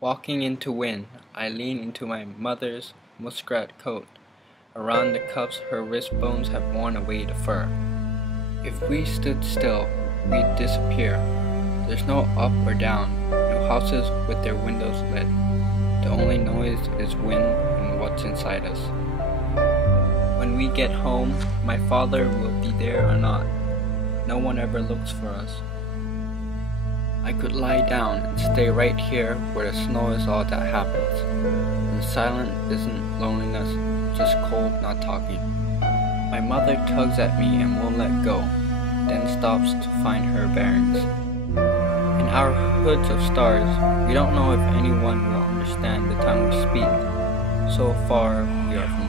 Walking into wind, I lean into my mother's muskrat coat. Around the cuffs her wrist bones have worn away the fur. If we stood still, we'd disappear. There's no up or down, no houses with their windows lit. The only noise is wind and what's inside us. When we get home, my father will be there or not. No one ever looks for us. I could lie down and stay right here where the snow is all that happens. And silent isn't loneliness, just cold not talking. My mother tugs at me and won't let go, then stops to find her bearings. In our hoods of stars, we don't know if anyone will understand the time we speak. So far, we are from